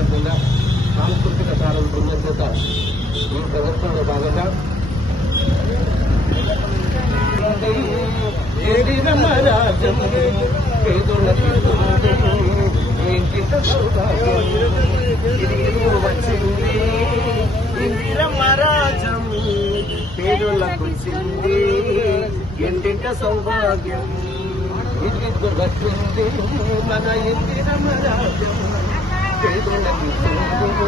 సందర్భంగా సాంస్కృతిక సారం బృందం చేత ఈ ప్రదర్శనలో భాగంగా ఏడి సౌభాగ్యం ఇది వచ్చింది పేదోళ్ళకు వచ్చింది సౌభాగ్యం ఇది వచ్చింది మన ఇందిరమరాజము రాజ్యం పేదోళ్ళకి ఇంటిక సౌభాగ్యం ఇది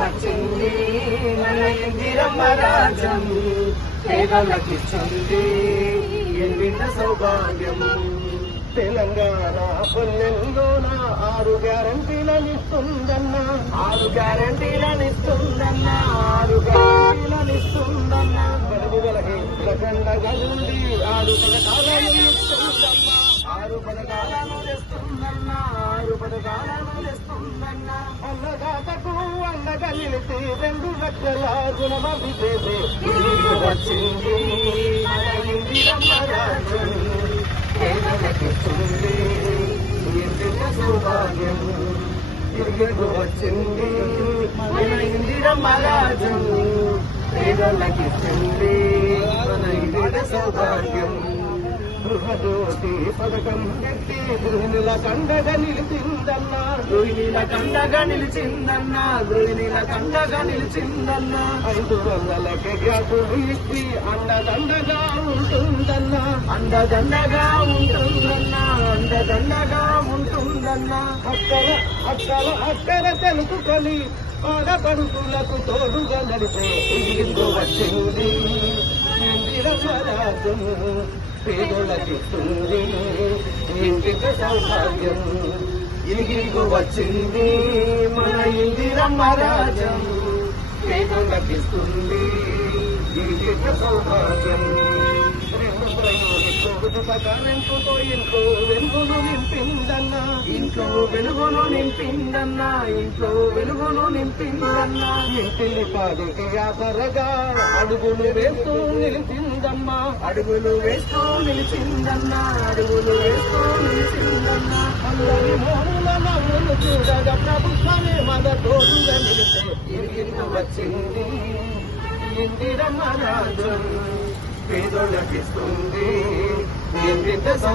వచ్చింది మన ఇందిరమ్మ పేదలకిచ్చింది ఎన్నిట తెలంగాణ పల్లెల్లోన ఆరు గ్యారంటీలనిస్తుందన్న. ఆరు గ్యారంటీలనిస్తుందన్న ఆరు గ్యారంటీలనిస్తుందన్న. బడుగుల ప్రకండగా నుండి ఆరు పథకాలను ఇస్తుందన్న. ఆరు పథకాలను తెస్తుందన్న. రెండు లక్షల రుణమాఫీ చేసి వచ్చింది తిరిగి వచ్చింది మన ఇందిరమ్మ రాజ్యం పేదలకిచ్చింది మన ఇందిర సౌభాగ్యం గృహజ్యోతి పథకం ఎత్తి గృహిణుల కండగా నిలిచిందన్నా గృహిణుల కండగా నిలిచిందన్న గృహిణుల కండగా నిలిచిందన్న. ఐదు వందలకి గ్యాసులు ఇచ్చి అండదండగా ఉంటుందన్న. అండదండగా ఉంటుందన్న అండదండగా ఉంటుందన్న. అక్కల అక్కల అక్కల తెలుసుకొని ఆడపడుకులకు తోడుగా నడిపే ఇల్లు వచ్చింది పేదోళ్ళకి ఇంటికి సౌభాగ్యం ఇరిగిరిగు వచ్చింది మన ఇందిరమ్మ రాజం ప్రేమ లభిస్తుంది సౌభాగ్యం. రెండు ఇంట్లో వెలుగును నింపిందన్నా. ఇంట్లో వెలుగును నింపిందన్నా. ఇంట్లో వెలుగును నింపిందన్నా. ఇంటిని పాదికి ఆసరగా అడుగులు వేస్తూ నిలిచిందమ్మా. అడుగులు వేస్తూ నిలిచిందన్నా అడుగులు వేస్తూ నిలిచిందన్నా అందరి మోనుల నవ్వులు చూడగా ప్రభుత్వమే మన తోడుగా నిలిచే. ఇరిగిన వచ్చింది ఇందిరమ్మ రాజు. పేదోళ్ళకిస్తుంది. నిర్మిత సౌ